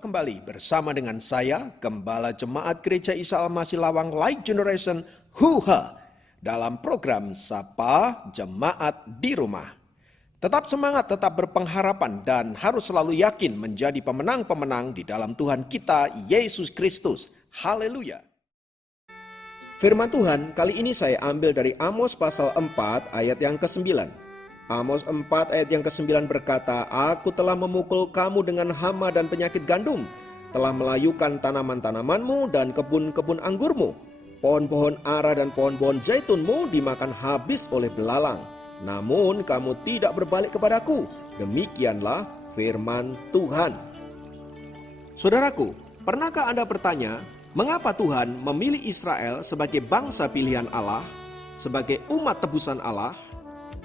Berjumpa kembali bersama dengan saya, Gembala Jemaat Gereja Isa Al-Masih Lawang Light Generation HUHA dalam program Sapa Jemaat di Rumah. Tetap semangat, tetap berpengharapan dan harus selalu yakin menjadi pemenang-pemenang di dalam Tuhan kita Yesus Kristus. Haleluya. Firman Tuhan kali ini saya ambil dari Amos pasal 4 ayat yang ke-9. Amos 4 ayat yang ke-9 berkata, "Aku telah memukul kamu dengan hama dan penyakit gandum, telah melayukan tanaman-tanamanmu dan kebun-kebun anggurmu. Pohon-pohon ara dan pohon-pohon zaitunmu dimakan habis oleh belalang. Namun kamu tidak berbalik kepadaku. Demikianlah firman Tuhan." Saudaraku, pernahkah Anda bertanya, mengapa Tuhan memilih Israel sebagai bangsa pilihan Allah, sebagai umat tebusan Allah?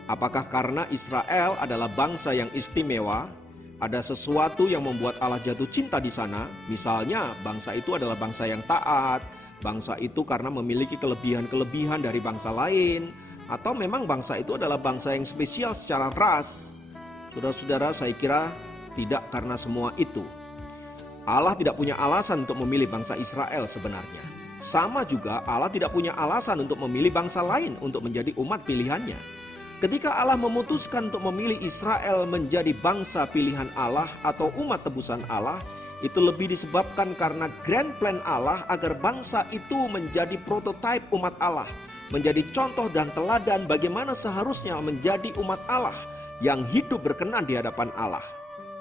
Apakah karena Israel adalah bangsa yang istimewa? Ada sesuatu yang membuat Allah jatuh cinta di sana? Misalnya bangsa itu adalah bangsa yang taat, bangsa itu karena memiliki kelebihan-kelebihan dari bangsa lain, atau memang bangsa itu adalah bangsa yang spesial secara ras? Saudara-saudara, saya kira tidak karena semua itu. Allah tidak punya alasan untuk memilih bangsa Israel sebenarnya. Sama juga Allah tidak punya alasan untuk memilih bangsa lain untuk menjadi umat pilihannya. Ketika Allah memutuskan untuk memilih Israel menjadi bangsa pilihan Allah atau umat tebusan Allah, itu lebih disebabkan karena grand plan Allah agar bangsa itu menjadi prototipe umat Allah, menjadi contoh dan teladan bagaimana seharusnya menjadi umat Allah yang hidup berkenan di hadapan Allah.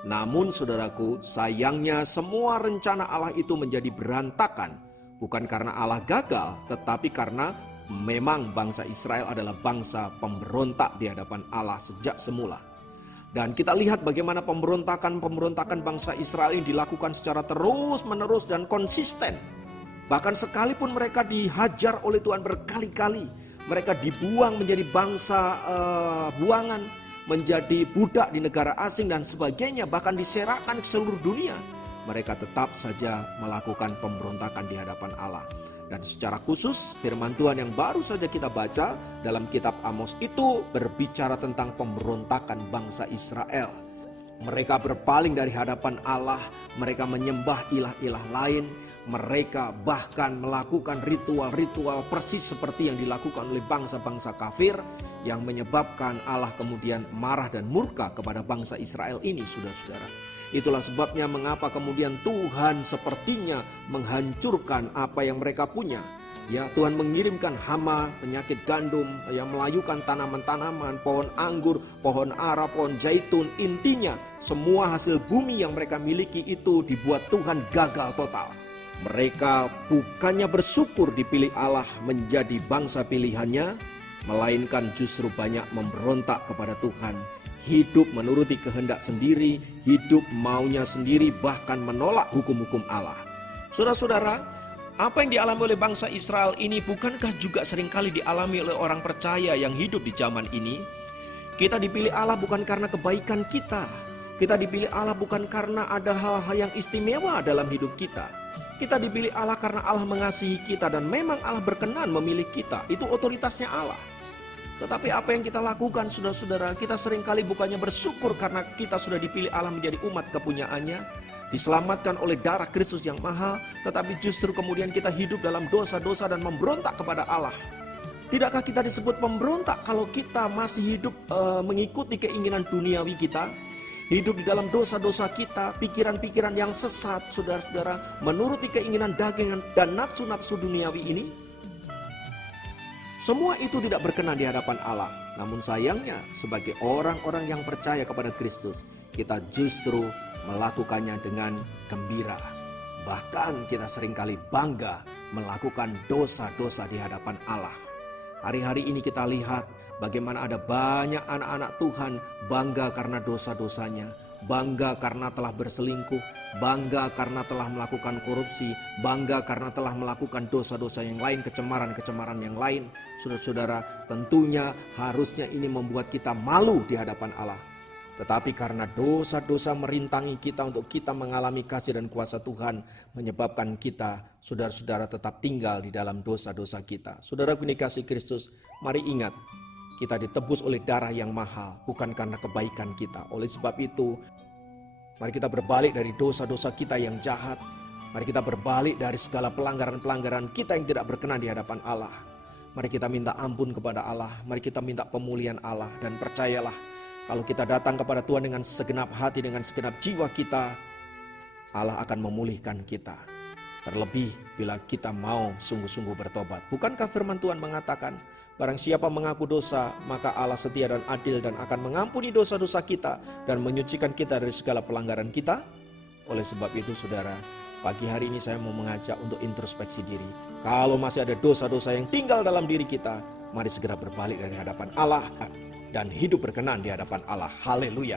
Namun saudaraku, sayangnya semua rencana Allah itu menjadi berantakan, bukan karena Allah gagal, tetapi karena memang bangsa Israel adalah bangsa pemberontak di hadapan Allah sejak semula. Dan kita lihat bagaimana pemberontakan bangsa Israel ini dilakukan secara terus-menerus dan konsisten. Bahkan sekalipun mereka dihajar oleh Tuhan berkali-kali, mereka dibuang menjadi bangsa buangan, menjadi budak di negara asing dan sebagainya, bahkan diserahkan ke seluruh dunia, mereka tetap saja melakukan pemberontakan di hadapan Allah. Dan secara khusus firman Tuhan yang baru saja kita baca dalam kitab Amos itu berbicara tentang pemberontakan bangsa Israel. Mereka berpaling dari hadapan Allah, mereka menyembah ilah-ilah lain, mereka bahkan melakukan ritual-ritual persis seperti yang dilakukan oleh bangsa-bangsa kafir, yang menyebabkan Allah kemudian marah dan murka kepada bangsa Israel ini, saudara-saudara. Itulah sebabnya mengapa kemudian Tuhan sepertinya menghancurkan apa yang mereka punya. Ya, Tuhan mengirimkan hama, penyakit gandum yang melayukan tanaman-tanaman, pohon anggur, pohon ara, pohon zaitun. Intinya semua hasil bumi yang mereka miliki itu dibuat Tuhan gagal total. Mereka bukannya bersyukur dipilih Allah menjadi bangsa pilihannya, melainkan justru banyak memberontak kepada Tuhan. Hidup menuruti kehendak sendiri, hidup maunya sendiri, bahkan menolak hukum-hukum Allah. Saudara-saudara, apa yang dialami oleh bangsa Israel ini bukankah juga seringkali dialami oleh orang percaya yang hidup di zaman ini? Kita dipilih Allah bukan karena kebaikan kita. Kita dipilih Allah bukan karena ada hal-hal yang istimewa dalam hidup kita. Kita dipilih Allah karena Allah mengasihi kita dan memang Allah berkenan memilih kita. Itu otoritasnya Allah. Tetapi apa yang kita lakukan, saudara-saudara, kita seringkali bukannya bersyukur karena kita sudah dipilih Allah menjadi umat kepunyaannya, diselamatkan oleh darah Kristus yang mahal, tetapi justru kemudian kita hidup dalam dosa-dosa dan memberontak kepada Allah. Tidakkah kita disebut pemberontak kalau kita masih hidup mengikuti keinginan duniawi kita, hidup di dalam dosa-dosa kita, pikiran-pikiran yang sesat, saudara-saudara, menuruti keinginan daging dan nafsu-nafsu duniawi ini? Semua itu tidak berkenan di hadapan Allah. Namun sayangnya sebagai orang-orang yang percaya kepada Kristus, kita justru melakukannya dengan gembira. Bahkan kita seringkali bangga melakukan dosa-dosa di hadapan Allah. Hari-hari ini kita lihat bagaimana ada banyak anak-anak Tuhan bangga karena dosa-dosanya, bangga karena telah berselingkuh, bangga karena telah melakukan korupsi, bangga karena telah melakukan dosa-dosa yang lain, kecemaran-kecemaran yang lain. Saudara-saudara, tentunya harusnya ini membuat kita malu di hadapan Allah. Tetapi karena dosa-dosa merintangi kita untuk kita mengalami kasih dan kuasa Tuhan, menyebabkan kita, saudara-saudara, tetap tinggal di dalam dosa-dosa kita. Saudara dikasihi Kristus, mari ingat, kita ditebus oleh darah yang mahal, bukan karena kebaikan kita. Oleh sebab itu, Mari kita berbalik dari dosa-dosa kita yang jahat. Mari kita berbalik dari segala pelanggaran-pelanggaran kita yang tidak berkenan di hadapan Allah. Mari kita minta ampun kepada Allah. Mari kita minta pemulihan Allah. Dan percayalah, kalau kita datang kepada Tuhan dengan segenap hati, dengan segenap jiwa kita, Allah akan memulihkan kita. Terlebih bila kita mau sungguh-sungguh bertobat. Bukankah firman Tuhan mengatakan, barang siapa mengaku dosa, maka Allah setia dan adil dan akan mengampuni dosa-dosa kita dan menyucikan kita dari segala pelanggaran kita? Oleh sebab itu saudara, pagi hari ini saya mau mengajak untuk introspeksi diri. Kalau masih ada dosa-dosa yang tinggal dalam diri kita, mari segera berbalik dari hadapan Allah dan hidup berkenan di hadapan Allah. Haleluya.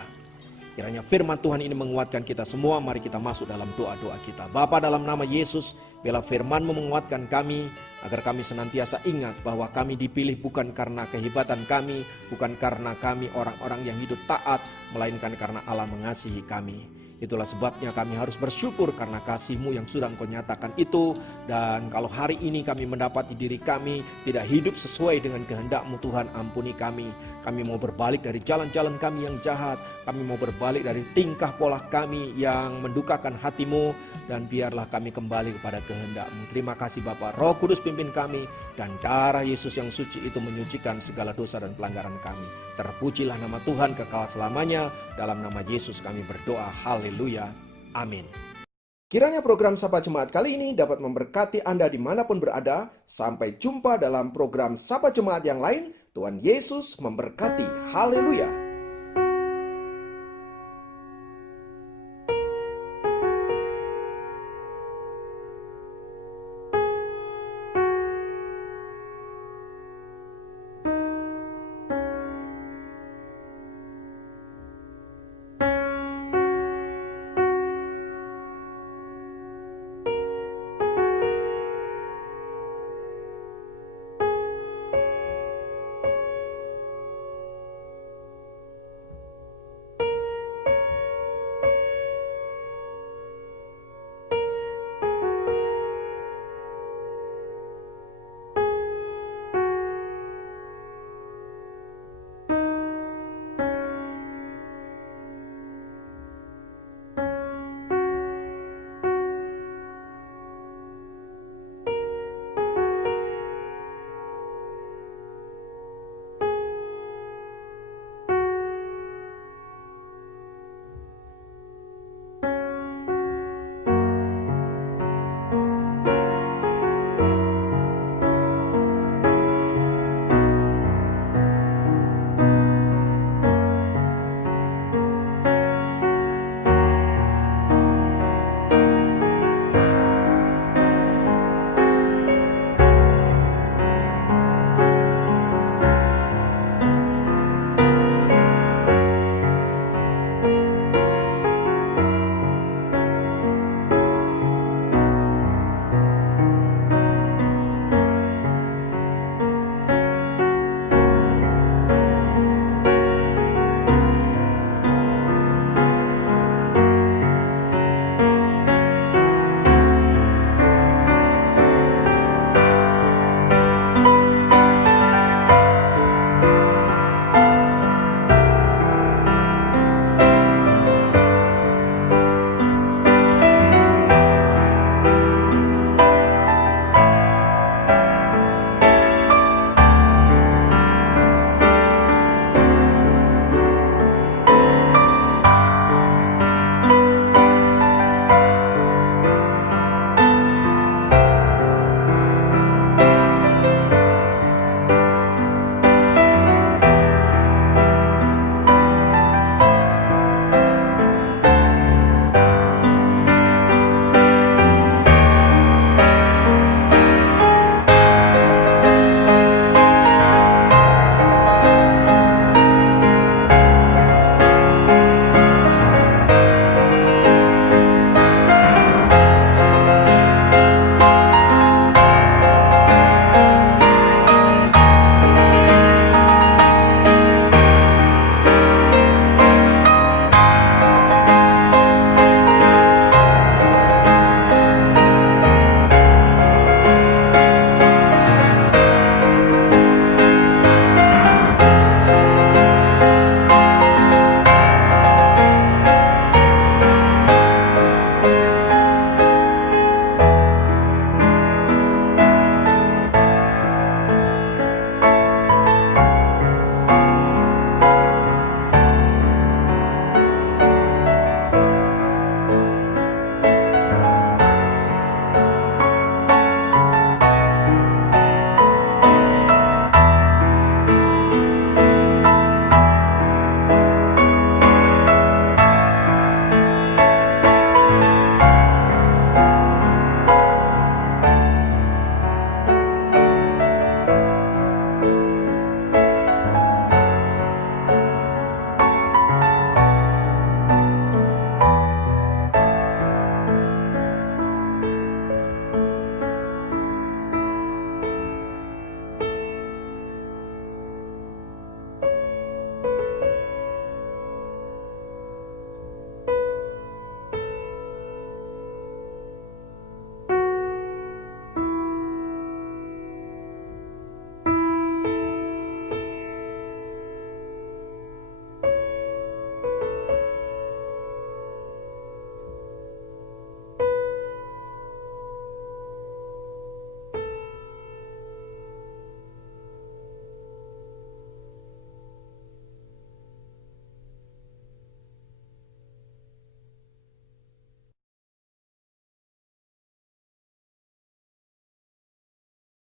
Kiranya firman Tuhan ini menguatkan kita semua. Mari kita masuk dalam doa-doa kita. Bapa, dalam nama Yesus, biarlah firman-Mu menguatkan kami, agar kami senantiasa ingat bahwa kami dipilih bukan karena kehebatan kami, bukan karena kami orang-orang yang hidup taat, melainkan karena Allah mengasihi kami. Itulah sebabnya kami harus bersyukur karena kasih-Mu yang sudah Engkau nyatakan itu. Dan kalau hari ini kami mendapati diri kami tidak hidup sesuai dengan kehendak-Mu, Tuhan, ampuni kami. Kami mau berbalik dari jalan-jalan kami yang jahat. Kami mau berbalik dari tingkah pola kami yang mendukakan hati-Mu. Dan biarlah kami kembali kepada kehendak-Mu. Terima kasih Bapa. Roh Kudus pimpin kami. Dan darah Yesus yang suci itu menyucikan segala dosa dan pelanggaran kami. Terpujilah nama Tuhan kekal selamanya. Dalam nama Yesus kami berdoa. Haleluya. Amin. Kiranya program Sapa Jemaat kali ini dapat memberkati Anda dimanapun berada. Sampai jumpa dalam program Sapa Jemaat yang lain. Tuhan Yesus memberkati. Haleluya.